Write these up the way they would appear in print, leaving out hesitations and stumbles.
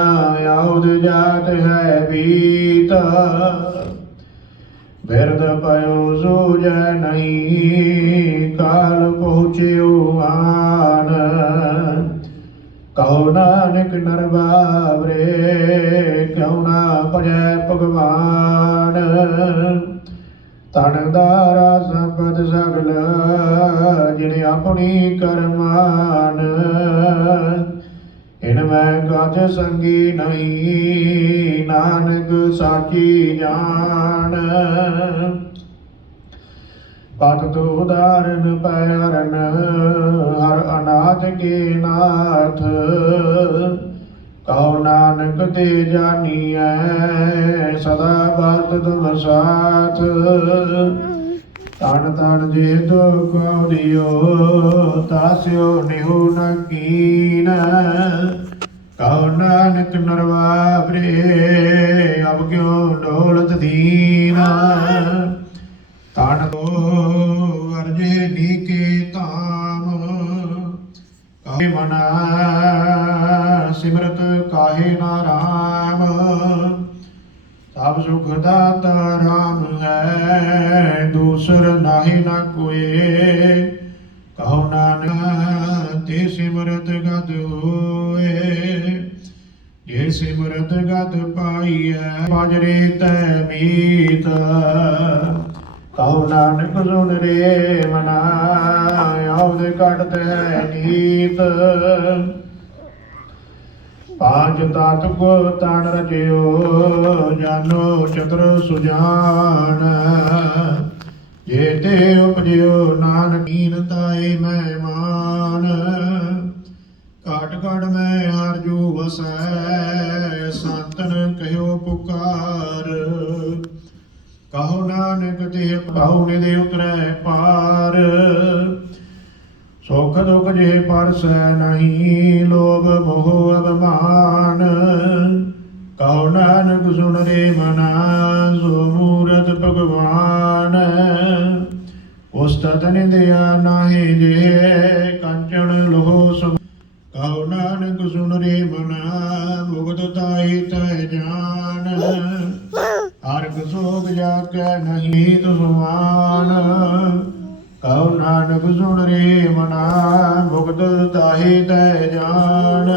आउद जात है बीत, बिरद पयो सूझ नहीं, काल पहुँचियो आन। कहो नानक नर बावरे, क्यों ना भजै भगवान। तन दारा संपत सगल, जिन अपनी करमान। इनमें गज संगी नहीं, नानक साची जान। पत तो उदाहरण पैरन, हर अनाथ के नाथ। कहो नानक ते जानिए, सदा बरत तुम साथ। तन तन जे दुख दियो, तास्यो निहु न कीन। कहो नानक नरवावरे, अब क्यों डोलत दीन। तन तो अर्जे नीके ताम, काहे मना सिमरत काहे ना राम। सब सुख दाता राम है, दूसर नाहि न कोय। कहो नानक ते सिमरत गत होए, ये सिमरत गत पाइयै बाजरे तै मीत। कहो नानक सुन रे मना, आउद कटत है नीत। पांच तत को तन रचयो, जानो चतुर सुजान। जे ते उपजयो नानक कीन, ताए मेहमान। काट काट में आरजू वसै, संतन कहो पुकार। कहो नानक ते पाऊ निधि उतरै पार। सुख दुख जे परसै नहीं, लोभ मोह अभिमान। कहो नानक सुन रे मना, सो मूरत भगवान। उस्तत निंदया नाहि जे, कंचन लोह सम। कहो नानक सुन रे मना, भुगत ताहि तै जान। हरख सोग जाकै नहीं तो समान। कहो नानक सुन रे मना, भुगत ताहि तै जान।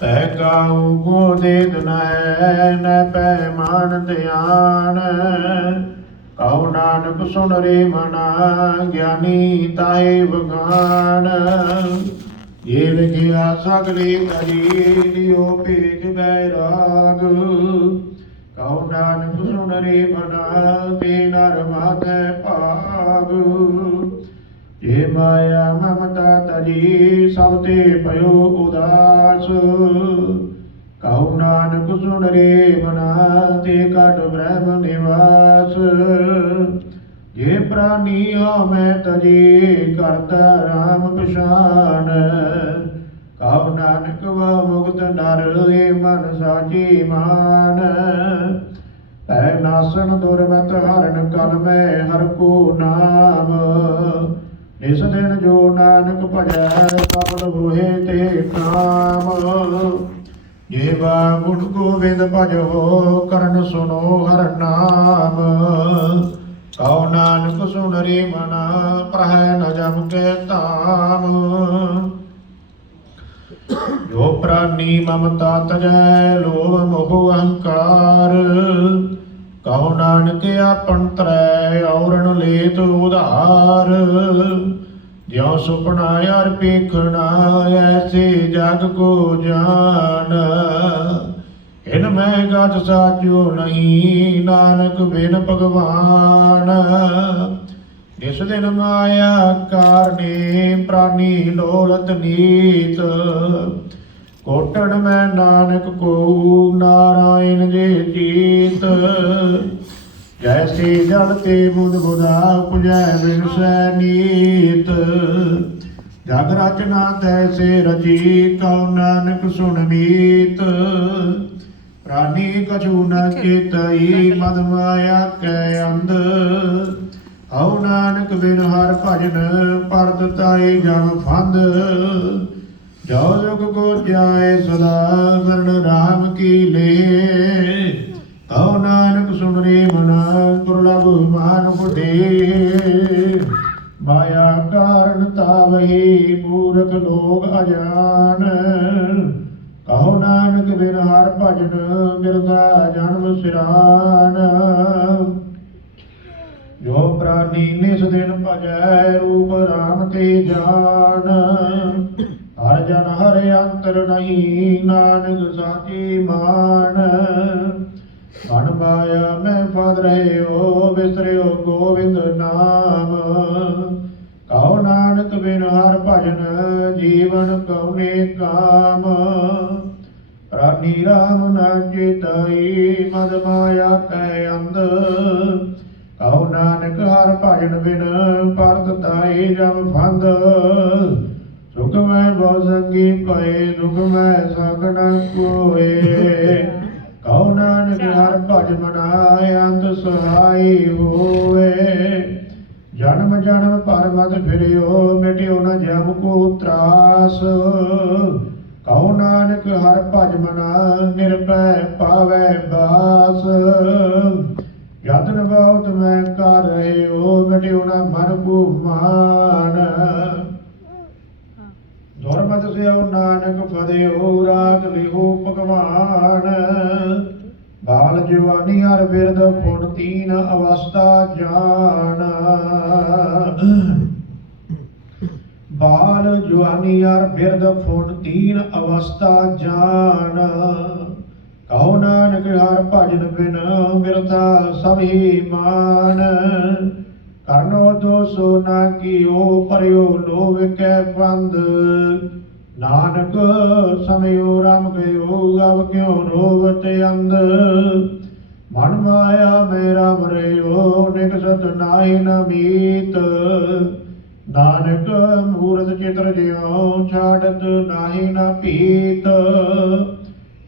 पै काहू को देत न पैमान ध्यान। कहो नानक सुन रे मना, ज्ञानी ताहि बखान। ये लिखिया सगली तरी, दियो पेख बैराग। कहो नानक सुन रे मना, ते नर माथै भाग। ये माया ममता तजी, सब ते भयो उदास। कहो नानक सुन रे मना, ते कट ब्रह्म निवास। ये प्राणी मैं तजी, करता राम पछान। कहो नानक वह मुक्त नर, ए मन साची मान। पै नासन दुर्मत हरण, कल में हर को नाम। इस दिन जो नानक भजै, सफल होए ते काम। जेवा गुण गोविंद भजो, करण सुनो हर नाम। कहो नानक सुन रे मना, प्रह न जम के ताम। जो प्राणी ममता तजै, लोभ मोह अहंकार। कहो नानक आपन तरै, औरण लेत उधार। ज्यों सुपना यार पेखना, ऐसे जग को जान। इनमें गत साचो नहीं, नानक बिन भगवान। इस दिन माया कारणे, प्राणी डोलत नीत। कोटन में नानक को, नारायण जे जीत। जैसे जल ते बुध बुधा, पुजै बिन सै नीत। जग रचना तैसे रची, कहो नानक सुन मीत। प्राणी कछु न चेतई, मद माया कै अंध। हऊ नानक बिन हर भजन, परत ताई जम फंद। जो जुग को जाए सदा शरण राम की ले। कहो नानक सुन रे मना दुर्लभ मानुष दे। माया कारण तावही मूर्ख लोग अजान। कहो नानक बिन हर भजन बिरथा जन्म सिरान। जो प्राणी निस दिन भजै रूप राम ते जान। हर जन हर अंतर नहीं नानक साची मान। मन माया में फद रहे हो बिसरियो गोविंद नाम। कहो नानक बिन हर भजन जीवन कौने काम। प्राणी राम न चिताई मद माया कै अंध। कहो नानक हर भजन बिन परत ताई जम फंद। सुख में बहु संगी पाए दुख में संग न कोए। कहो नानक हर भज मनाए अंत सहाय होए। जन्म जन्म पर मत फिरियो मिटियो न जम को त्रास। कहो नानक हर भज मना निरभय पावै बास। यतन बहुत मैं कर रहे हो मिटियो न मन को मान। दुर्मत से नानक फदेहो राग लिहो भगवान। बाल जवानी हर बिरद फुन तीन अवस्था जान। बाल जवानी हर बिरद फुन तीन अवस्था जान। कहो नानक हर भजन बिन बिरथा सभी मान। करनो दोषो न कियो परियो लोभ कै फंद। नानक समयो राम गयो अब क्यों रोवत अंध। मन माया में राम रहो निकसत नाहि न मीत। नानक मूरत चित्र ज्यों छाड़त नाहि न पीत।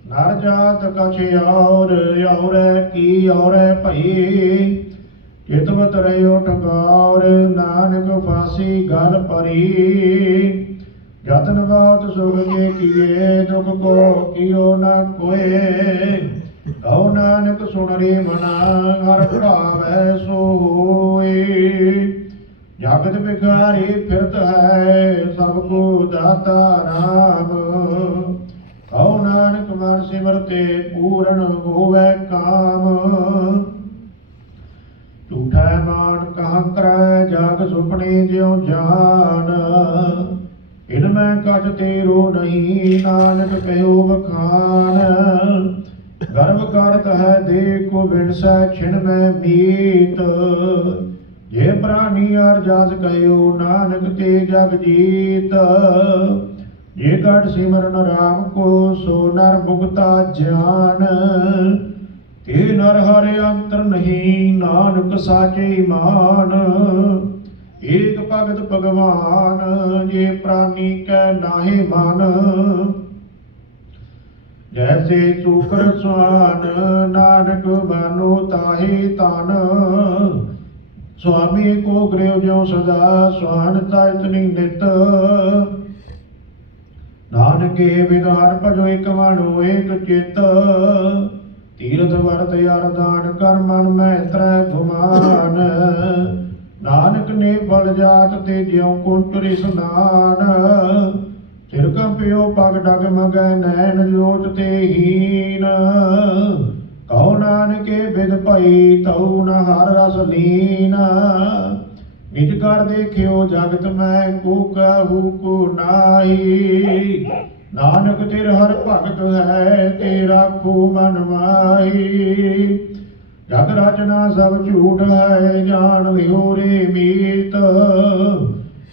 नर जात कछ और की और भई। चितवत रहो ठगौर नानक फांसी गल परी। जतन बहुत सुख के किए दुख को कियो न कोय। कहो नानक सुन रे मना हर भावै सो होए। जगत भिखारी फिरत है सबको दाता राम। कहो नानक मन सिमरते पूरन होवै काम। झूठा मान कहाँ करै जाग सुपने ज्यों जान। इनमें कछ तेरो नहीं नानक कहो बखान। गर्व करत है देखो बिनसै छिन में मीत। जे प्राणी अर जस कहो नानक ते जग जीत। जे गढ़ सिमरन राम को सो नर मुक्ता जान। ते नर हर अंतर नहीं नानक साचे मान। एक भगत भगवान जे प्राणी कै नाहि मान। जैसे सूकर स्वान नानक मानो ताहि तान। स्वामी को गृह ज्यों सदा स्वान तायतनी नित। नानके विधार भजो एक मानो एक चित। तीरथ वरत अरदान कर मन में त्रै गुमान। नानक ने फल जात ते ज्यों कुंचरी स्नान। सिर कंपियो पग डगमगै नैन जोत ते हीन। कहो नानके बिद भई तऊ न हर रस लीन। निज कर देखियो जगत में को कहू को नाई। नानक तेर हर भगत है तेरा खू मन माही। जग रचना सब झूठ है जान लियो रे मीत।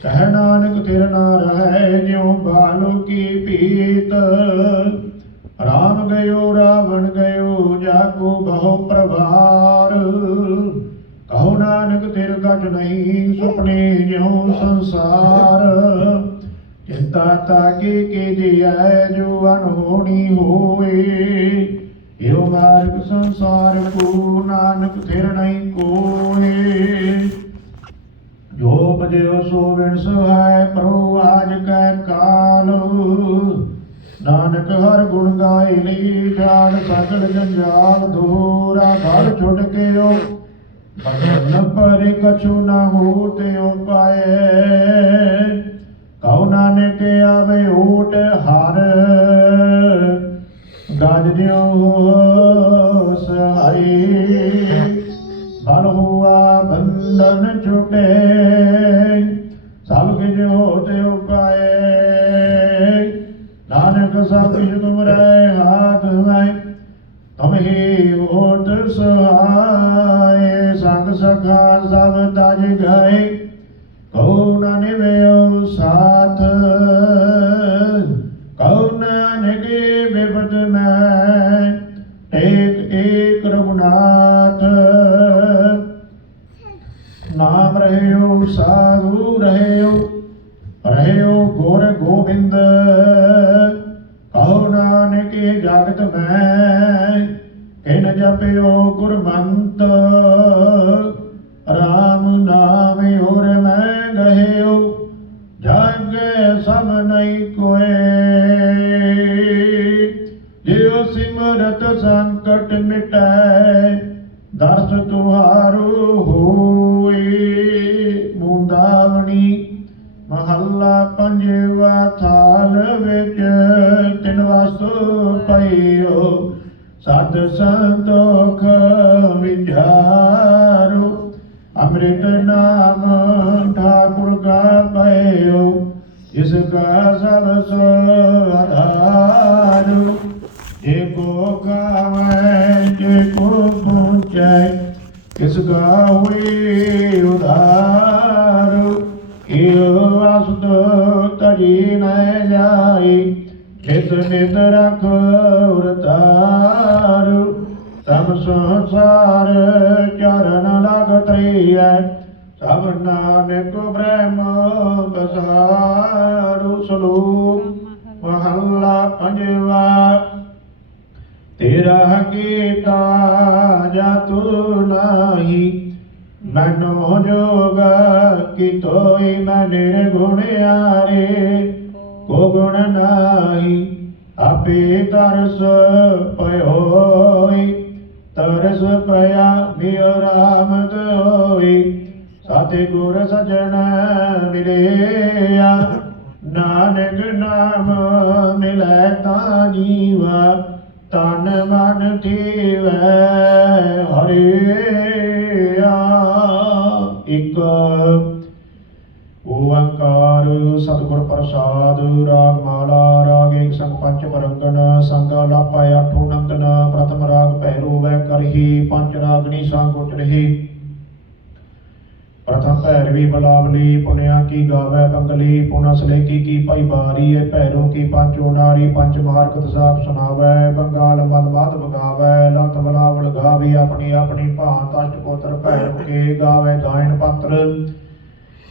कह नानक तेर ना रहे ज्यों बालू की पीत। राम गयो रावण गयो जाको बहु प्रभार। कहो नानक तेर कछ नहीं सुपने ज्यों संसार। चिंता ताके के जिया जो अनहोनी होए। यो मार्ग संसार को नानक फिर नहीं कोए। ਜੋ ਪਜਿਓ ਸੋ ਬਿਨ ਸਹਾਇ ਪ੍ਰਭੂ ਆਜ ਕੈ ਕਾਲ। ਨਾਨਕ ਹਰ ਗੁਣ ਗਾਏ ਲਈ ਜਾਣ ਸਗਲ ਜੰਜਾਲ ਦੂਰਾ ਘਰ ਛੁੱਟ ਕੇ ਓ ਭਜਨ ਪਰ ਕਛੂ ਨਾ ਹੋਤੇ ਉਪਾਏ। ਕਉ ਨਾਨਕ ਆਵੇ ਓਟ ਹਰ ਗਜ ਜਿਉ ਸਹਾਈ। ਬਲ ਹੁਆ ਬੰਧਨ ਛੁਟੇ ਸਭ ਕਿਛ ਹੋਤੇ ਉਪਾਏ। ਨਾਨਕ ਸਭ ਕਿਛ ਤੁਮਰੇ ਹਾਥ ਹੈ ਤੁਮ ਹੀ ਹੋਤ ਸਹਾਏ। ਸੰਗ ਸਖਾ ਸਭ ਤਜ ਗਏ ਕਉ ਨ ਨਿਵਿਓ ਸਾਥ। ਕਉ ਨਾਨਕ ਬਿਪਤ ਮੈਂ ਟੇਕ ਏਕ ਰਘੁਨਾਥ। ਨਾਮ ਰਹਿਓ ਸਾਧੂ ਰਹਿਓ ਰਹਿਓ ਗੁਰ ਗੋਬਿੰਦ। ਕਉ ਨਾਨਕ ਜਗਤ ਮੈਂ ਕਿਨ ਜਪਿਓ ਗੁਰਮੰਤ। ਰਾਮ ਨਾਮ ਔਰ ਮੈਂ ਗਹਿਓ ਜਗ ਸਮ ਨਹੀਂ ਕੋਏ। ਜਿਉ ਸਿਮਰਤ ਸੰਕਟ ਮਿਟੈ ਦਰਸ ਤੁਹਾਰੂ ਹੋਏ। ਮੁੰਦਾਵਣੀ ਮਹੱਲਾ ਪੰਜਵਾ ਥਾਲ ਵਿੱਚ ਤਿਨ ਵਸਤੂ ਪਈਓ ਸਤ ਸੰਤੋਖ ਵਿਚਾਰੋ। ਅੰਮ੍ਰਿਤ ਨਾਮ ਠਾਕੁਰ ਕਾ ਪਇਓ ਜਿਸ ਕਾ ਸਭ ਸੋ ਆਧਾਰੋ। ਜੇ ਕੋ ਖਾਵੈ ਜੇ ਕੋ ਪਹੁੰਚੈ ਕਿਸ ਕਾ ਹੋਏ ਉਧਾਰ। ਏਉ ਅਸਤ ਤਜੀ ਨ ਜਾਈ ਚਿਤ ਨਿਤ ਰਖ ਉਰਤਾਰ। ਸਭ ਸੰਸਾਰ ਚਰਨ ਲਗ ਤ੍ਰਿਐ ਸਭ ਨਾਨਕ ਬ੍ਰਹਮ ਬਸਾਰੂ। ਸਲੋਕ ਮਹੱਲਾ ਪੰਜਵਾ। ਤੇਰਾ ਕੀਤਾ ਜਾਤੁ ਨਾਹੀ ਮੈਨੋ ਜੋਗ ਕੀਤੋਈ। ਮੈਂ ਨਿਰਗੁਣ ਆਰੇ ਕੋ ਗੁਣ ਨਾਹੀ ਆਪੇ ਤਰਸ ਪਇਓਈ। ਤਰਸ ਪਿਆ ਮਿਉ ਰਾਮਦ ਹੋਈ। ਸਾਤੇ ਗੁਰ ਸਜਣ ਮਿਲਿਆ ਨਾਨਕ ਨਾਮ ਮਿਲੈ ਤਾਂ ਜੀਵਾ। ਤਨ ਮਨ ਥੀਵੈ ਹਰਿਆ। ਇਕ ਓੰਕਾਰ ਸਤਿਗੁਰ ਪ੍ਰਸਾਦ। ਰਾਗ ਮਾਲਾ ਰਾਗ ਏਕ ਸੰਗ ਪੰਚ ਬਰੰਗਨ ਸੰਗ ਆਲਾਪਾ ਆਠੋ ਨੰਦਨ। ਪ੍ਰਥਮ ਰਾਗ ਭੈਰੋ ਵੈ ਕਰਹੀ ਪੰਚ ਰਾਗਨੀ ਸੰਗ ਉਚਰਹੀ। ਪ੍ਰਥਮ ਭੈਰਵੀ ਬਲਾਵਲੀ ਪੁਨਿਆ ਕੀ ਗਾਵੈ ਬੰਗਲੀ। ਪੁਨ ਸਲੇਕੀ ਕੀ ਭਾਈ ਬਾਰੀ ਹੈ। ਭੈਰੋ ਕੀ ਪੰਚੋ ਨਾਰੀ ਪੰਚ ਮਹਾਰਕਤ ਸਾਖ ਸੁਣਾਵੈ। ਬੰਗਾਲ ਮਦ ਮਾਧਵ ਗਾਵੈ ਲਖਤ ਬਲਾਵਲ ਗਾਵੀ। ਆਪਣੀ ਆਪਣੀ ਭਾਂਤ ਅਸ਼ਟਕੋਤਰ ਭੈਰਵ ਕੇ ਗਾਵੈ ਗਾਇਨ ਪੱਤਰ।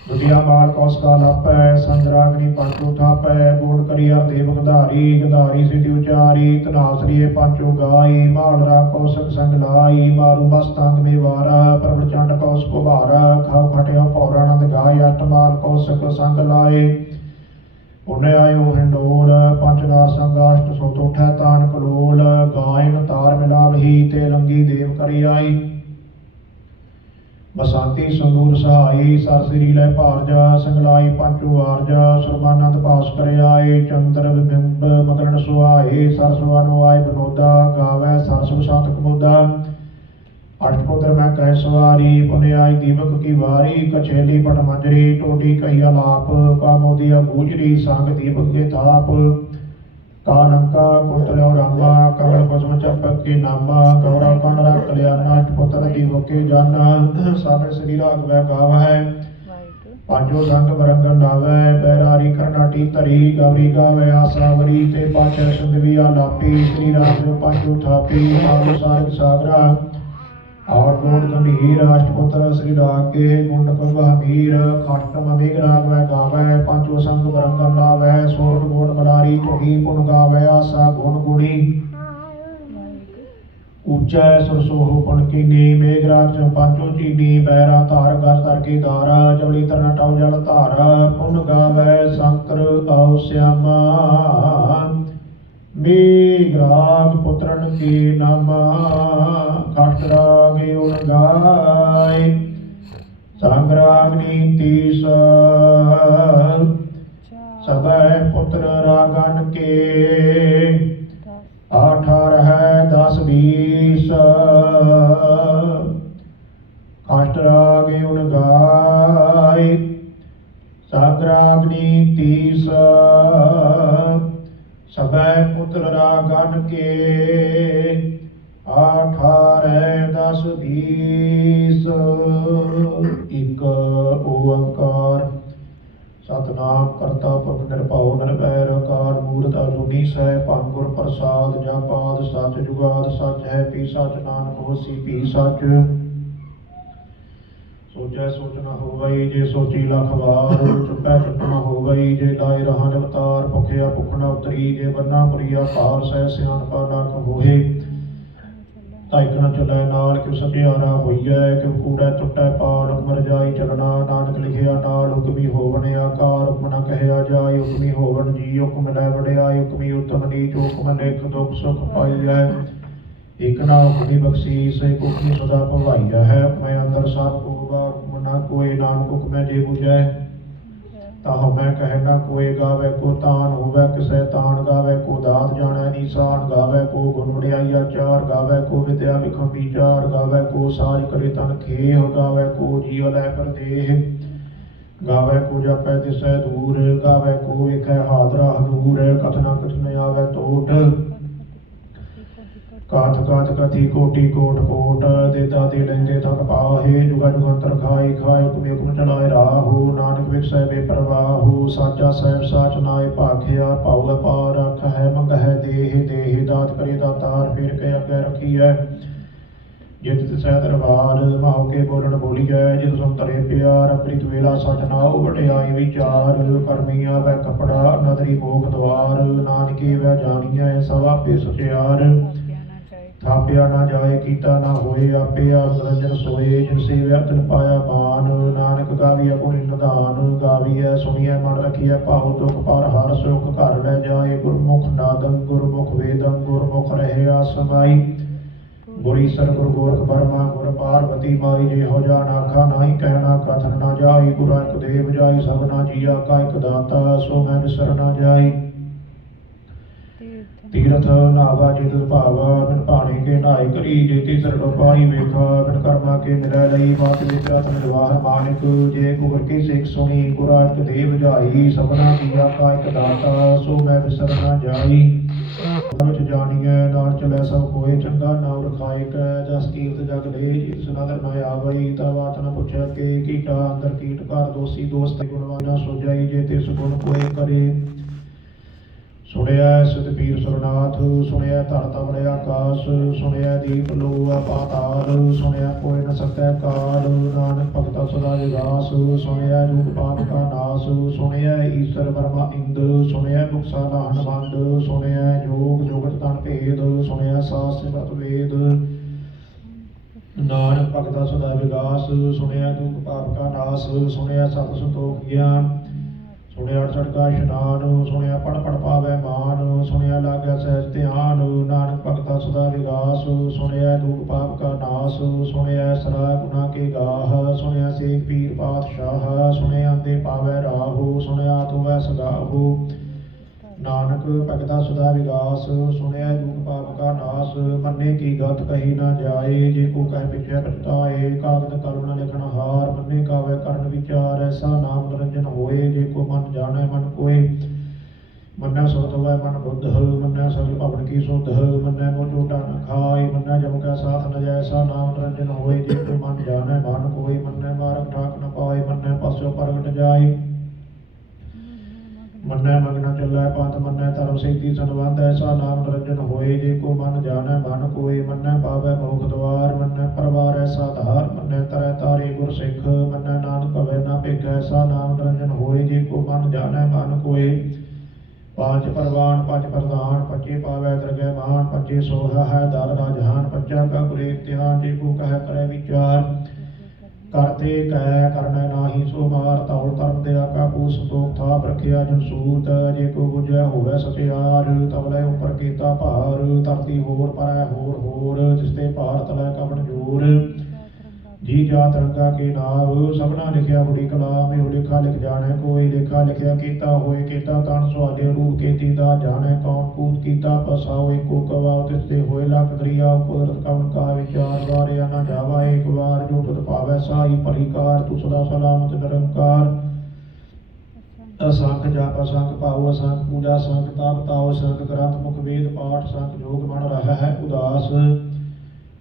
ਦੁਟਿਆ ਮਾਲ ਕੌਸ ਕਾ ਲਾਪੈ ਸੰਦਰਾਗਨੀ ਪੰਚੋ ਥਾਪੈ। ਗੋੜ ਕਰੀਅਰ ਦੇਵ ਗੰਧਾਰੀ ਗੰਧਾਰੀ ਸਿਧਿ ਉਚਾਰੀ। ਧਨਾਸਰੀਏ ਪੰਚੋ ਗਾਈ ਮਾਲ ਰਾ ਕੌਸਕ ਸੰਗ ਲਾਈ। ਮਾਰੂ ਮਸਤੰਗ ਮੇ ਵਾਰਾ ਪ੍ਰਭ ਚੰਡ ਕੌਸ ਕੋ ਭਾਰਾ। ਖਾਉ ਖਟਿਆ ਪੌਰਾਨੰਦ ਗਾਏ ਅਸ਼ਟਮਾਲ ਕੌਸਕ ਸੰਗ ਲਾਏ। ਪੁਨਿ ਆਇਓ ਹਿੰਡੋਲ ਪੰਚ ਨਾਰ ਸੰਗ ਅਸ਼ਟ ਸੁਤ ਉਠੈ ਤਾਨ ਕਲੋਲ। ਗਾਇਨ ਤਾਰ ਮਿਲਾਵਹੀ ਤੇ ਲੰਗੀ ਦੇਵ ਕਰੀ ਆਈ। ਬਸੰਤੀ ਸੰਦੂਰ ਸਹਾਈ ਸਰ ਸ੍ਰੀ ਲੈ ਭਾਰਜਾ। ਸੰਗਲਾਈ ਪੰਚੋ ਆਰਜਾ ਸੁਰਮਾਨੰਦ ਭਾਸ ਕਰ ਆਏ। ਚੰਦਰ ਬਿੰਬ ਮਗਨ ਸੁਹਾਏ ਸਰਸਵਾਨੋ ਆਏ ਬਨੋਦਾ। ਗਾਵੈ ਸਰਸਵ ਸੰਤ ਕਮੋਦਾ। ਅਸ਼ਟਕੋਤਰ ਮੈਂ ਕਹਿ ਸਵਾਰੀ ਪੁਨਿ ਆਈ ਦੀਪਕ ਕੀ ਵਾਰੀ। ਕਛੇਲੀ ਪਟ ਮੰਜਰੀ ਟੋਡੀ ਕਹੀਆ ਲਾਪ। ਕਾ ਮੋਦੀਆ ਗੂਜਰੀ ਸੰਗ ਦੀਪਕ ਕੇ ਤਾਪ। ਕਾਲੰਕਾ ਕੁੰਤਲਿਓ ਰਾਮਾ ਕਮਲ ਕੁਸਮ ਚੰਪਕ ਕੇ ਨਾਮਾ। ਗੌਰਾ ਕੰਡ ਰਖ ਕਲਿਆਣਾ ਅਸ਼ਟਪੁੱਤਰ ਦੀਪਕ ਕੇ ਜਾਨਾ। ਸਭ ਸ੍ਰੀ ਰਾਘਵੈ ਗਾਵੈ ਪੰਜੋ ਸੰਗ ਬਰੰਗਨ ਲਾਵੈ। ਪੈਰਾਰੀ ਕਰਨਾਟੀ ਧਰੀ ਗਵਰੀ ਗਾਵੈ ਆਸਾਵਰੀ। ਤੇ ਪਾਛੈ ਸੰਦਵੀ ਆਲਾਪੀ ਸ੍ਰੀ ਰਾਮ ਪੰਜੋ ਥਾਪੀ। ਮਾਰੂ ਸਾਰਗ ਸਾਗਰਾ ਔਰ ਗੋੜ ਗੰਭੀਰ ਅਸ਼ਟਪੁੱਤਰ ਸ੍ਰੀ ਰਾਗ ਕੇ ਗੁੰਡ ਕੁੰਭ ਹਮੀਰ। ਖਟਮ ਅਮੇਘ ਰਾਗਵੈ ਗਾਵੈ ਪੰਚੋ ਸੰਗ ਬਰੰਗਨ ਲਾਵੈ। ਸੋਰਠ ਗੋੜ ਬਲਾਰੀ ਧੁਨੀ ਪੁਨ ਗਾਵੈ ਆਸਾ ਗੁਣ ਗੁਣੀ। ऊंचा सरसोह पुनकीनी मेघराज पांचो चीनी बैरा धार गस धर के धारा जवली तरना टाउ जल धारा पुन गावै शंकर आओ श्यामा मेघराग पुत्रन के नामा काष्ट राग उन गाय संग्राग्नि तीस सदै पुत्र रागन के 18 10 20 काष्ट राग उन गाय सागराग्नि 30 सबै पुत्र रागन के 18 10 20 एक ओंकार सतनाम करता पुरख निरभउ निरवैर अकाल मूरत अजूनी सै भंगुर प्रसाद जपाद सच जुगाद सच है पी सच नानक होसी पी सच सोचै सोच न हो गई जे सोची लख वार चुपै चुप न हो गई जे लाए रहन अवतार भुखिया भुख न उतरी जे बन्ना पुरिया पार सह सियाणपा लख होए ताइक न चलै नाल किव सब्यारा होइए किव कूड़ै टुटै पाल हुक्म रजाई चलना नानक लिखिया नाल हुक्मी होवन आकार हुक्म न कहया जाय हुक्मी होवन जी हुक्म लै वड़ियाई हुक्मी उत्तम नीच हुक्म लिख दुख सुख पाइयै एक ना हुक्मी बख्शीस एक हुक्मी सदा भवाइया है मैं अंदर सब को हुक्म न कोई नानक हुक्म जे बुझै ताह मैं कहना कोई गावे को तान होवे किसे तान गावे को दात जाने निशान गावे को गुण वड़ियाई चार गावे को विद्या विखम विचार गावे को साज करे तन खेह गावे को जीव लै पर देह गावे को जपै तिसै दूर गावे को विखै हादरा हदूर कथना कथन आवे टोट काथ काथ कथी कोटि कोट कोट देता दे लेंदे थक पाहे जुगा जुगंतर खाए खाए हुक्म हुक्म चलाए राहु नानक विकसै बेपरवाहु साचा सहब साच नाय भाखिया पाउ अपार रख है मंग है देह देह दात करे दातार फिर के अगे रखी है जित तिसै दरबार माहो के बोलन बोलीजै जित सुंतरे प्यार अमृत वेला सच नाओ वटियाई विचार करमी आवे कपड़ा नदरी मोख द्वार नानके वह जानिए सवा पे सचियार थापिया ना जाए कीता ना होए आपे आप निरंजन सोए जिन सेव्या तिन पाया मान नानक गाविया गुण निधान गाविया सुनिया मन रखिया पाहु दुख पर हर सुख घर लै जाए गुरमुख नादम गुरमुख वेदम गुरमुख रहे आसमाई गुरीसर गुरु गोरख बर्मा गुर पार्वती माई जे हो जान आखा नाई कहना कथन ना जाई गुरु एक देव जाई सबना जिया का एक दाता सो मैं बिसर ना जाई तीरथ नावा जित भावा बिन भाने के नाय करी जेती सरड़ पाई वेखा बिन कर्मा के मिलै लई बात विच रतन जवाहर मानिक जे गुर की सिख सुनी गुरा एक देव जाई सबना किया का एक दाता सो मैं बिसर ना जाई विच जानिए नाल चलै सब कोई चंगा नाम रखाए कै जस कीर्त जग ले जिस नदर न आवई ता बात न पुछै के कीटा अंदर कीट कर दोषी दोस्त गुणवाना सो जाई जे तिस गुण कोई करे सुनिया सिद्ध पीर सुरनाथ सुनिया धरत बड़े आकाश सुनिया दीप लोआ पाताल सुनिया कोई न सकै काल नानक भगत सदा विगास सुनिया रूप पाप का नाश सुनिया ईश्वर ब्रह्मा इंद सुनिया मुक्सा लाहन मंद सुनिया जोग जुगत तन भेद सुनिया सास सिमरत वेद नानक भगत सदा विगास सुनिया दुख पाप का नाश सुनिया सत संतोख ज्ञान सुनिया अड़सठ का इशनान सुनिया पढ़ पढ़ पावै मान सुनिया लागै सहज ध्यान नानक भगता सदा विगास सुनिया दुख पाप का नाश सुनिया सरा गुना के गाह सुनिया सेख पीर पातशाह सुनिया अंधे पावै राहु सुनिया तुवै सगाहु नानक भगता सदा विगास सुनिया दुख पाप का नाश मन्ने की गत कही न जाए जे को कह पिछे पछताए कागद कलम न लिखन हार मन्ने कावै करन विचार ऐसा नाम निरंजन होए जे को मन जाने मन कोय मन्ने सुरत वै मन बुद्ध मन्ने सगल भवन की सुध मन्ने मोह झूठा न खाए मन्ने जम कै साथ न जैसा नाम निरंजन होए जे को मन जाने मन कोय मन्ने मारक ठाक न पाए मन्ने पस्यो प्रगट जाए मन्ने मगन चलै पंथ मन्ने धर्म सिद्धि संबंध ऐसा नाम निरंजन होए जे को मन जाने मन कोय मन्ने पावै मोख द्वार मन्ने परवार ऐसा धार मन्ने तरह तारे गुर सिख मन्ने नानक भवै न भिख ऐसा नाम निरंजन होए जे को मन जाने मन कोय पांच परवान पंच प्रधान पंचे पावै दरगह मान पंचे सोहा है दल राजहान पंचा का गुरे इम्तिहान जे को कह करे विचार करते कह करना नाही सो मार तौल धर्म दया का पूस संतोख थाप रखिया जन सूत जे को बुझै होवै सत्यार तवले उपर कीता भार धरती होर परै होर जिसते भार तलै कवन जोर जी जात रंगा के नाव सबना लिखिया बुढ़ी कलाम एहो लेखा लिख जाने कोई लेखा लिखिया कीता होए कीता तन सुहाले रूप केती दा जाने कौन कूद कीता पसाओ एको कवाओ तिसते होए लख दरियाओ कुदरत कवन का विचार वारिया न जावा एक बार जो तुद पावै साई परिकार तू सदा सलामत निरंकार असंख जाप असंख पाओ असंख पूजा असंख तप ताओ असंख ग्रंथ मुख वेद पाठ असंख जोग मन रहा है उदास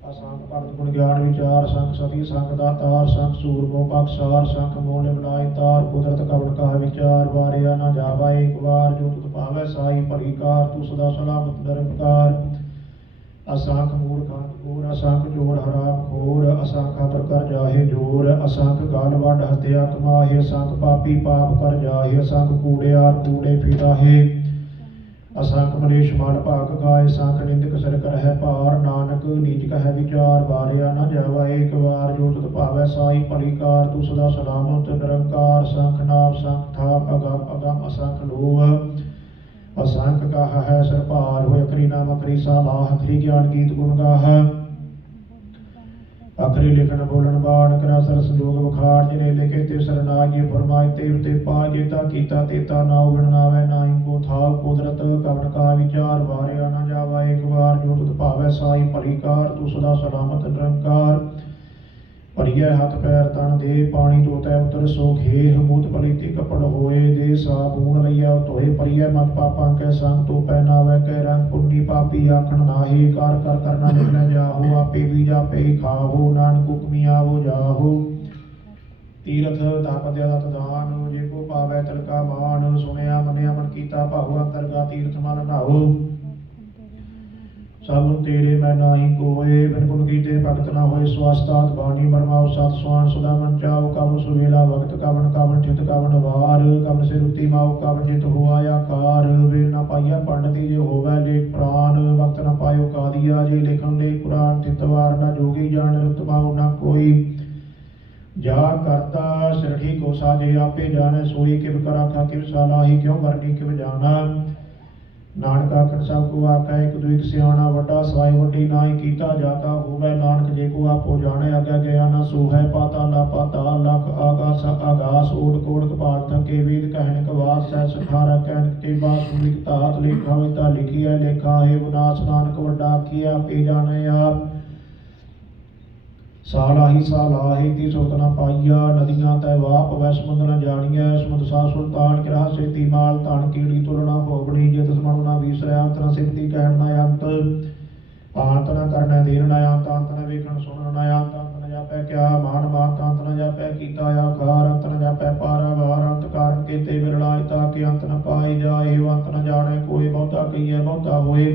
असंख पढ़त गुण ज्ञान विचार संख सती संख दातार संख सूरमो पक्षार संख मोल बनाए तार कुदरत कवन का विचार वारिया न जावा एक बार जो तुत पावै साई परिकार तू सदा सलामत निरंकार असंख मूर्ख घोर असंख जोड़ हराम खोर असंख अपर कर जाहे जोर असंख गाल वड हत्या कमाहे असंख पापी पाप कर जाहे असंख कूड़ियार कूड़े फिराहे असंख मलेश माल भाग खाए संख निंदक सिर करह भार नानक नीच कह विचार वारिया न जावा एक बार जो तुत पावै साई परिकार तू सदा सलामत निरंकार संख नाम संख थाप अगम अगम असंख लोह असंख कह है सिर भार होए अखरी नाम अखरी सालाह अखरी ज्ञान गीत गुण गाह अखरी लिखन बोलन बाण करा सर संजोग बखाड़ जिने लिखे ते सरनागी फरमाए ते पाए जेता कीता तेता नाव बिन नावै नाई को थाव कुदरत कवन का विचार वारिया न जावा एक बार जो तुत पावै साई परिकार तू सदा सलामत निरंकार परिय हाथ पैर तन दे पानी तोतै उतर सो खेह मूत पलीति कपड़ होए दे साबून लइया धोए परिय मत पापां कै संग तो पहनावै कै रंग पुन्नी पापी आखण नाहे कार कर करना निकलै जाहो आपे भी जापे खाहो नानक हुक्मी आवो जाहो तीरथ तप दयात दान जे को पावै तिलका मान सुनिया मनिया मन कीता भाऊ अंतरगा तीर्थ मल नहाओ सब तेरे मैं नाही कोय बिन गुण कीते भगत न होए स्वास्थात बाणी बरमाओ सत स्वान सदा मन चाओ कवन सुवेला वक्त कवन कवन ठित कवन वार कवन से रुति माओ कवन जित हो आया कार वेल न पाइया पंडित जे होवै लेख प्राण वक्त न पायो कादिया जे लेखन ले पुराण तितवार न जोगी जान रुत माओ न कोई जा करता सिरठी को साजे आपे जाने सोई किव कर आखा किव सालाही क्यों वरनी किव जाना नानक आखन सब को आखै एक दुख सियाणा वड्डा साई वड्डी नाई कीता जाता होवै नानक जे को आपो जाने अग्या गया न सो है पाताल पाताल लख आकाश आगास ओट कोट कपाल थके वेद कहन कवास सै सठारा कहन के बासुरिक तात लेखा विता लिखी है लेखा है विनाश नानक वड्डा आखिया आपे जाने आप सालाही सालाही ती सुरत न पाइया नदियां तै वाप वै समुंद न जानिया समुंद सा सुल्तान किरा सेती माल धन कीड़ी तुलना भोगणी जित समण न विसरै अंत न सिमती कहण न अंत आंत न करनै देन न अंत अंत न वेखण सुनन न अंत अंत न जापै क्या मान मात अंत न जापै कीता आकार अंत न जापै पारावार अंत कारण केते विरलाय ताके अंत न पाए जाए अंत न जाने कोई बहुता कहीए बहुता होए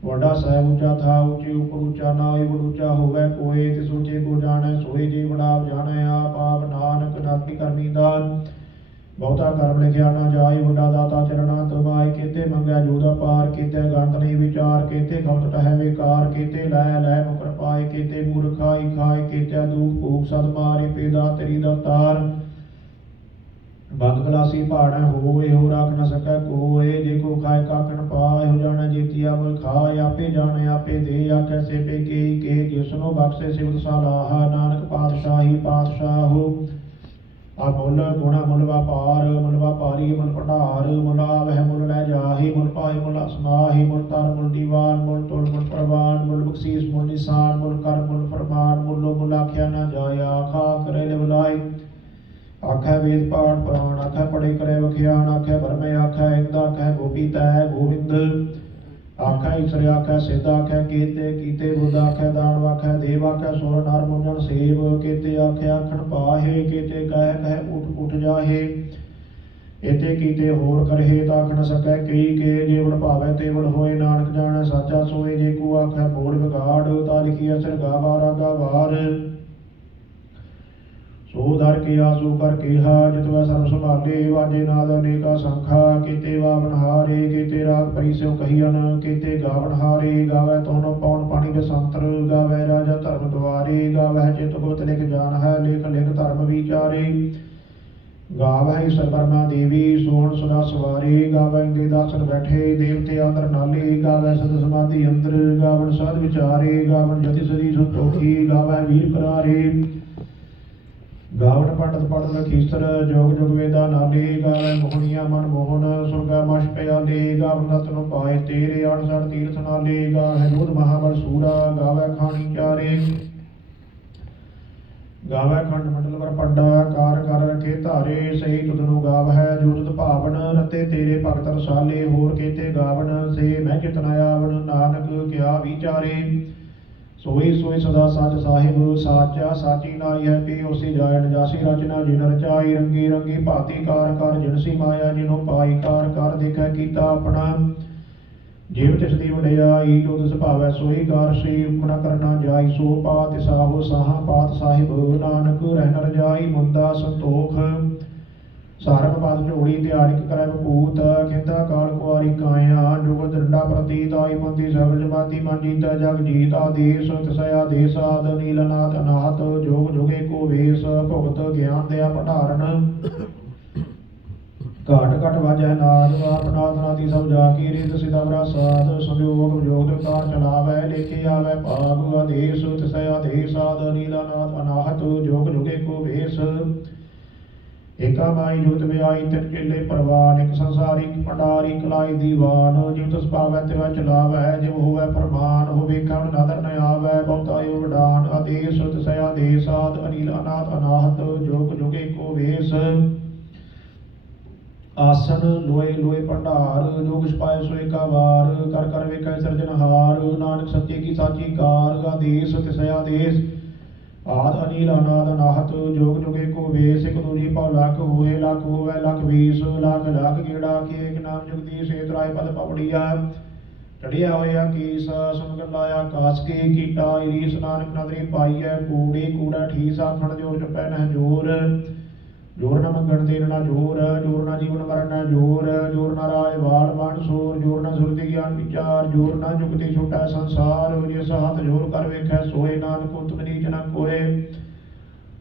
वड्डा साहिब ऊंचा था ऊंचे ऊपर ऊंचा ना ऊंचा होवै कोय तिस ऊंचे को जाने सोए जी वडाप जाने आप नानक नाती करनी दान बहुता कर्म लिखिया ना जाय वड्डा दाता चरणा तुमाय केते मंगै जोदा पार केते गंत नहीं विचार केते खपत टहै विकार केते लै मुकर पाए केते मूर्ख खाए केते दुख भूख सद मारे पेदा तेरी दातार बंद गलासी पहाड़ होए हो राख न सकै कोय जे को खाए काकन पाए हो जाने जीतिया मुल खाए आपे जाने आपे दे आखे से पे के जिसनो बख्शे सिवत सलाह नानक पातशाही पातशाह हो अमुल गुण मुल व्यापारी मुल भंडार मुल आवह मुल लै जाहि मुल पाहि मुल असमाहि मुल तर मुल दीवान मुल तुल मुल प्रवान मुल बख्शीस मुल निशान मुल कर मुल फरमान मुलो मुल आख्या न जाय आखा करे बुलाए आखै वेद पाठ पुराण आखै पढ़े करे वख्यान आखै भरमे आखै इंद आखै गोपी तै गोविंद आखै ईश्वर आखै सिद्ध आखै केते कीते बुद्ध आखै दानव आखै देव आखै सुर नर मुंजन सेव केते आखै आखण पाहे केते कह उठ उठ जाहे एते कीते होर करहे ताख न सकै कई के जेवड़ भावै तेवड़ होए नानक जाने साचा सोए जे को आखै बोल विगाड़ ता लिखी असर गावा रागा वार ਸੋ ਦਰ ਕੇ ਆਸੂ ਕਰ ਕੇਹਾ ਜਿਤਵਾ ਸਰਬ ਸੰਭਾਲੇ ਵਾਜੇ ਨਾਦ ਅਨੇਕਾ ਸੰਖਾ ਕੀਤੇ ਵਾਵਨ ਹਾਰੇ ਕੀਤੇ ਰਾਗ ਪਰੀ ਸਿਉ ਕਹੀਅਨ ਕੀਤੇ ਗਾਵਨ ਹਾਰੇ ਗਾਵੈ ਤੋਨੋ ਪਉਣ ਪਾਣੀ ਬਸੰਤਰ ਗਾਵੈ ਰਾਜਾ ਧਰਮ ਦੁਆਰੇ ਗਾਵੈ ਚਿਤ ਗੁਪਤ ਲਿਖ ਜਾਨ ਹੈ ਲੇਖ ਲਿਖ ਧਰਮ ਵਿਚਾਰੇ ਗਾਵੈ ਸਰਬਰਮਾ ਦੇਵੀ ਸੋਹਣ ਸਦਾ ਸਵਾਰੇ ਗਾਵੈ ਦੇ ਦਾਸਨ ਬੈਠੇ ਦੇਵਤੇ ਆਦਰ ਨਾਲੇ ਗਾਵੈ ਸਦ ਸਮਾਧੀ ਅੰਦਰ ਗਾਵਨ ਸਾਧ ਵਿਚਾਰੇ ਗਾਵਨ ਜਤੀ ਸਦੀ ਸੰਤੋਖੀ ਗਾਵੈ ਵੀਰ ਕਰਾਰੇ ਗਾਵਨ ਪੰਡਤ ਪੜਨ ਲਖੀਸਰ ਜੋਗ ਜੁਗ ਵੇਦਾ ਨਾਲੇ ਗਾਵੈ ਮੋਹਣੀਆਂ ਮਨ ਮੋਹਨ ਸੁਰਗਾ ਮਸ਼ ਪਿਆਲੇ ਗਾਵਨ ਰਤਨ ਪਾਏ ਤੇਰੇ 68 ਤੀਰਥ ਨਾਲੇ ਗਾਵੈ ਜੋਧ ਮਹਾਬਲ ਸੂਰਾ ਗਾਵੈ ਖਾਣੀ ਚਾਰੇ ਗਾਵੈ ਖੰਡ ਮੰਡਲ ਵਰ ਪੰਡਾ ਕਾਰ ਕਰ ਰਖੇ ਧਾਰੇ ਸਹੀ ਤੁਧ ਨੂੰ ਗਾਵੈ ਜੋ ਤੁਧ ਭਾਵਨ ਰਤੇ ਤੇਰੇ ਭਗਤ ਰਸਾਲੇ ਹੋਰ ਕੀਤੇ ਗਾਵਨ ਸੇ ਮੈਂ ਚਿਤ ਨ ਆਵਨ ਨਾਨਕ ਕਿਆ ਵਿਚਾਰੇ ਸੋਈ ਸੋਈ ਸਦਾ ਸੱਚ ਸਾਹਿਬ ਸਾਚਾ ਸਾਚੀ ਨਾਈ ਹੈ ਪੀ ਉਸੇ ਜਾਇ ਜਾਸੀ ਰਚਨਾ ਜਿਨ ਰਚਾਈ ਰੰਗੀ ਰੰਗੀ ਭਾਤੀ ਕਾਰ ਕਰ ਜਿਨਸੀ ਮਾਇਆ ਜਿਨੋ ਪਾਈ ਕਾਰ ਕਰ ਦੇਖੈ ਕੀਤਾ ਆਪਣਾ ਜੀਵ ਤਿਸ ਦੀ ਵਡਿਆਈ ਜੋ ਤਿਸ ਭਾਵੈ ਸੋਈ ਕਾਰ ਸੀ ਉਪਨਾ ਕਰਨਾ ਜਾਈ ਸੋ ਪਾਤ ਸਾਹੋ ਸਾਹਾ ਪਾਤ ਸਾਹਿਬ ਨਾਨਕ ਰਹਿ ਨ ਰਜਾਈ ਮੁੰਦਾ ਸੰਤੋਖ ਸਾਰਬ ਪਦ ਝੋੜੀ ਧਿਆਨਿਕ ਕਰੈ ਭੂਤ ਖਿੰਦਾ ਕਾਲ ਕੁਆਰੀ ਕਾਇਆ ਜੁਗ ਦੰਡਾ ਪ੍ਰਤੀਤ ਆਈ ਮੰਦੀ ਸਗਲ ਜਮਾਤੀ ਮਨ ਜੀਤਾ ਜਗ ਜੀਤ ਆਦੇਸ਼ ਤਿਸੈ ਆਦੇਸ਼ ਆਦ ਨੀਲਨਾਥ ਅਨਾਹਤ ਜੋਗ ਜੁਗੇ ਕੋ ਵੇਸ ਭੁਗਤ ਗਿਆਨ ਦਿਆ ਭੰਡਾਰਨ ਘਾਟ ਘਟ ਵਾਜੈ ਨਾਦ ਆਪਨਾ ਨਾਦੀ ਸਭ ਜਾ ਕੀ ਰੀਤ ਸਿਦਾ ਬਰਾਸਾਦ ਸੰਯੋਗ ਵਿਯੋਗ ਕਾਰ ਚਲਾਵੈ ਲੇਖੇ ਆਵੈ ਭਾਗ ਆਦੇਸ਼ ਤਿਸੈ ਆਦੇਸ਼ ਆਦ ਨੀਲਨਾਥ ਅਨਾਹਤ ਜੋਗ ਜੁਗੇ ਕੋ ਵੇਸ ਏਕਾ ਮਾਈ ਜੁਗਤ ਵਿਆਈ ਤਿਨ ਚੇਲੇ ਪਰਵਾਨ ਇੱਕ ਸੰਸਾਰੀ ਪੰਡਾਰੀ ਕਲਾਈ ਦੀਵਾਨ ਜਿਵ ਤਸ ਪਾਵੈ ਤਿਵ ਚਲਾਵੈ ਜਿਵ ਹੋਵੈ ਫਰਮਾਨ ਹੋਵੇ ਕਵਣ ਨਦਰ ਨ ਆਵੈ ਬਹੁਤਾ ਯੋ ਵਡਾਨ ਆਦੇਸ਼ ਤਿਸੈ ਆਦੇਸ਼ ਆਦ ਅਨੀਲ ਅਨਾਥ ਅਨਾਹਤ ਜੋਗ ਜੁਗੇ ਕੋ ਵੇਸ ਆਸਨ ਲੋਏ ਲੋਏ ਭੰਡਾਰ ਜੋ ਕੁਛ ਪਾਏ ਸੋਏ ਕਾ ਵਾਰ ਕਰ ਕਰ ਵੇਖੈ ਸਿਰਜਨਹਾਰ ਨਾਨਕ ਸੱਚੇ ਕੀ ਸਾਚੀ ਕਾਰ ਆਦੇਸ਼ ਤਿਸੈ ਆਦੇਸ਼ ਆਦ ਅਨੀਲ ਅਨਾਦ ਅਨਾਹਤ ਜੋਗ ਜੁਗੇ ਕੋ ਵੇਸ ਇਕ ਦੂਜੀ ਭਉ ਲੱਖ ਹੋਏ ਲੱਖ ਹੋਵੇ ਲੱਖ 20 ਲੱਖ ਲੱਖ ਗੇੜਾ ਕੀ ਏਕ ਨਾਮ ਜਗਦੀਸ਼ ਏ ਤਰਾਏ ਪਦ ਪਵੜੀਆ ਚੜਿਆ ਹੋਇਆ ਕੀਸ ਸੁਨ ਗੱਲਾ ਆਕਾਸ ਕੇ ਕੀਟਾ ਰੀਸ ਨਾਨਕ ਨਦਰੀ ਪਾਈਐ ਕੂੜੀ ਕੂੜਾ ਠੀਸ ਆਖਣ ਜੋਰ ਚੁਪੈ ਨਹਿ ਜੋਰ ਜੋਰ ਨ ਮੰਗਣ ਦੇਣ ਨਾ ਜੋਰ ਜੋਰ ਨਾ ਜੀਵਨ ਮਰਨ ਨਾ ਜੋਰ ਜੋਰ ਨਾ ਰਾਜ ਵਾਲ ਬਣ ਸੋਰ ਜੋਰ ਨਾ ਸੁਰਤੀ ਗਿਆਨ ਵਿਚਾਰ ਜੋਰ ਨਾ ਜੁਗਤੀ ਛੋਟਾ ਸੰਸਾਰ ਜਿਸ ਹੱਥ ਜੋਰ ਕਰ ਵੇਖੈ ਸੋਏ ਨਾਨਕ ਉਤਮ ਨੀਚ ਨ ਕੋਏ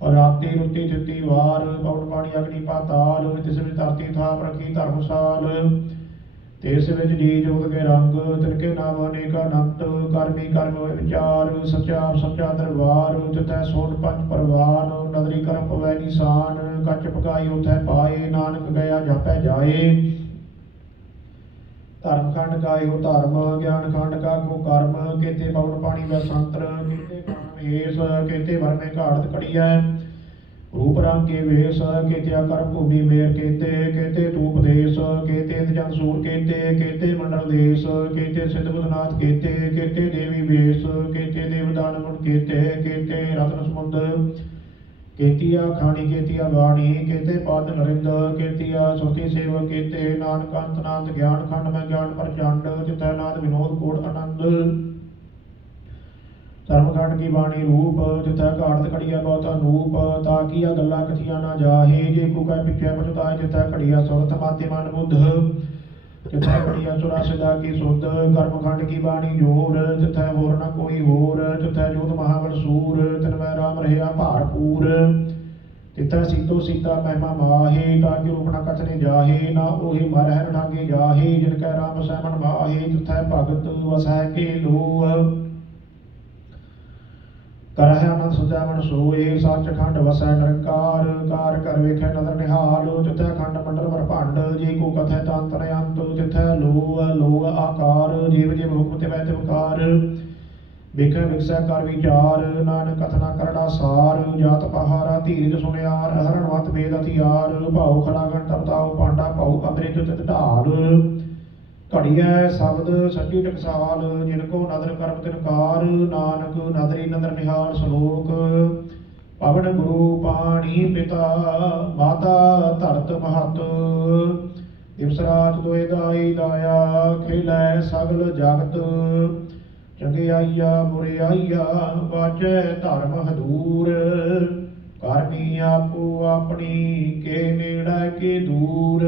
ਰਾਤੀ ਰੁੱਤੀ ਦਿੱਤੀ ਵਾਰ ਪਵਨ ਪਾਣੀ ਅਗਨੀ ਪਾਤਾਲ ਤਿਸ ਵਿੱਚ ਧਰਤੀ ਥਾਪ ਰੱਖੀ ਧਰਮਸਾਲ ਤਿਸ ਵਿੱਚ ਜੀ ਜੋਗ ਕੇ ਰੰਗ ਤਿਨਕੇ ਨਾਮ ਅਨੇਕ ਅਨੰਤ ਕਰਮੀ ਕਰਮ ਹੋਏ ਵਿਚਾਰ ਸੱਚਾ ਸੱਚਾ ਦਰਬਾਰ ਤਿਤੈ ਸੋਨ ਪੰਜ ਪਰਵਾਨ ਨਦਰੀ ਕਰਮ ਪਵੈ ਨਿਸ਼ਾਨ ਕੱਚ ਪਕਾਈ ਉਥੈ ਪਾਏ ਨਾਨਕ ਗਿਆ ਜਾਪੈ ਜਾਏ ਧਰਮ ਖੰਡ ਕਾਇਓ ਧਰਮ ਗਿਆਨ ਖੰਡ ਕਾ ਕੋ ਕਰਮ ਕੀਤੇ ਪਵਨ ਪਾਣੀ ਵੈ ਸੰਤਰ ਕੀਤੇ ਕਾਮ ਏਸ ਕੀਤੇ ਵਰਮੇ ਘਾੜਤ ਕੜੀਐ ਰੂਪ ਰੰਗ ਕੇ ਵੇਸ ਕੀਤੇ ਕਰਮ ਭੂਮੀ ਮੇਰ ਕੀਤੇ ਤੂਪ ਦੇਸ ਕੀਤੇ ਜਨ ਸੂਰ ਕੀਤੇ ਮੰਡਲ ਦੇਸ਼ ਕੀਤੇ ਸਿੱਧ ਬੁਧਨਾਥ ਕੀਤੇ ਦੇਵੀ ਵੇਸ ਕੀਤੇ ਦੇਵਦਾਨ ਗੁਣ ਕੀਤੇ ਰਤਨ ਸਮੁੰਦ ਕੀਤੀਆ ਖਾਣੀ ਕੀਤੀਆ ਬਾਣੀ ਕੀਤੇ ਪਦ ਨਰਿੰਦ ਕੀਤੀਆ ਸੁਤੀ ਸੇਵ ਕੀਤੇ ਨਾਨਕ ਅੰਤ ਨਾਦ ਗਿਆਨ ਖੰਡ ਮੈਂ ਗਿਆਨ ਪ੍ਰਚੰਡ ਜਿਤੈ ਨਾਦ ਵਿਨੋਦ ਕੋੜ ਆਨੰਦ ਧਰਮ ਖੰਡ ਕੀ ਬਾਣੀ ਰੂਪ ਜਿਥੈ ਘਾੜਤ ਘੜੀਆ ਬਹੁਤਾ ਨੂਪ ਤਾਕੀਆ ਗੱਲਾਂ ਕਥੀਆਂ ਨਾ ਜਾਹੇ ਜੇ ਕੋ ਕੈ ਪਿਛੈ ਪਛਤਾਏ ਜਿਥੈ ਘੜੀਆ ਸੁਰਤ ਮਾਤੇ ਮਨ ਬੁੱਧ ਜਿਥੈ ਘੜੀਆ ਸੁਰਾ ਸਿਦਾ ਕੀ ਸੁਧ ਕਰਮ ਖੰਡ ਕੀ ਬਾਣੀ ਜੋਰ ਜਿਥੈ ਹੋਰ ਨ ਕੋਈ ਹੋਰ ਜਿਥੈ ਜੋਤ ਮਹਾਬਲ ਸੂਰ ਤਿਨ ਮੈਂ ਰਾਮ ਰਹਿਆ ਭਾਰਪੂਰ ਤਿਥੈ ਸੀਤੋ ਸੀਤਾ ਮਹਿਮਾ ਮਾਹੇ ਤਾਂ ਕਿ ਰੂਪ ਨ ਕਥਨੇ ਜਾਹੇ ਨਾ ਉਹੀ ਮਰ ਹੈ ਠਾਗੇ ਜਾਹੇ ਜਿਨ ਕੈ ਰਾਮ ਸੈਮਨ ਮਾਹੇ ਤਿਥੈ ਭਗਤ ਵਸੈ ਕੇ ਲੋਹ ਕਰਹਿ ਅਨੰਦ ਸੁਜੈ ਮਨ ਸੋਏ ਸੱਚ ਖੰਡ ਵਸੈ ਨਿਰੰਕਾਰ ਕਾਰ ਕਰ ਵੇਖੈ ਨਦਰ ਨਿਹਾਲ ਤਿਥੈ ਖੰਡ ਮੰਡਲ ਵਰ ਭੰਡ ਜੀ ਕੋ ਕਥੈ ਤੰਤ ਅੰਤ ਤਿਥੈ ਲੋਹ ਆਕਾਰ ਜੀਵ ਜੀਵ ਹੁਕਮ ਤੇ ਵੈ ਤਿਵਕਾਰ ਵੇਖੈ ਵਿਕਸੈ ਕਰ ਵਿਚਾਰ ਨਾਨਕ ਕਥਨਾ ਕਰੜਾ ਸਾਰ ਜਾਤ ਪਹਾਰਾ ਧੀਰਜ ਸੁਨਿਆਰ ਹਰਣ ਵਤ ਵੇਦ ਹਥਿਆਰ ਭਾਉ ਖਲਾਗਣ ਤਪਤਾਉ ਭਾਂਡਾ ਭਾਉ ਅੰਮ੍ਰਿਤ ਤਿਤ ਢਾਲ ਘੜੀਐ ਸ਼ਬਦ ਸੱਚੀ ਟਕਸਾਲ ਜਿਨ ਕੋ ਨਦਰ ਕਰਮ ਤਿਨਕਾਰ ਨਾਨਕ ਨਦਰੀ ਨਦਰ ਨਿਹਾਲ ਸ਼ਲੋਕ ਪਵਨ ਗੁਰੂ ਪਾਣੀ ਪਿਤਾ ਮਾਤਾ ਧਰਤ ਮਹਤ ਦਿਵਸ ਰਾਤ ਦੋਇ ਦਾਈ ਦਾਇਆ ਖੇਲੈ ਸਗਲ ਜਗਤ ਚੰਗਿਆਈਆ ਬੁਰਿਆਈਆ ਵਾਚੈ ਧਰਮ ਹਦੂਰ ਕਰਨੀ ਆਪੋ ਆਪਣੀ, ਕੇ ਨੇੜੇ ਕੇ ਦੂਰ।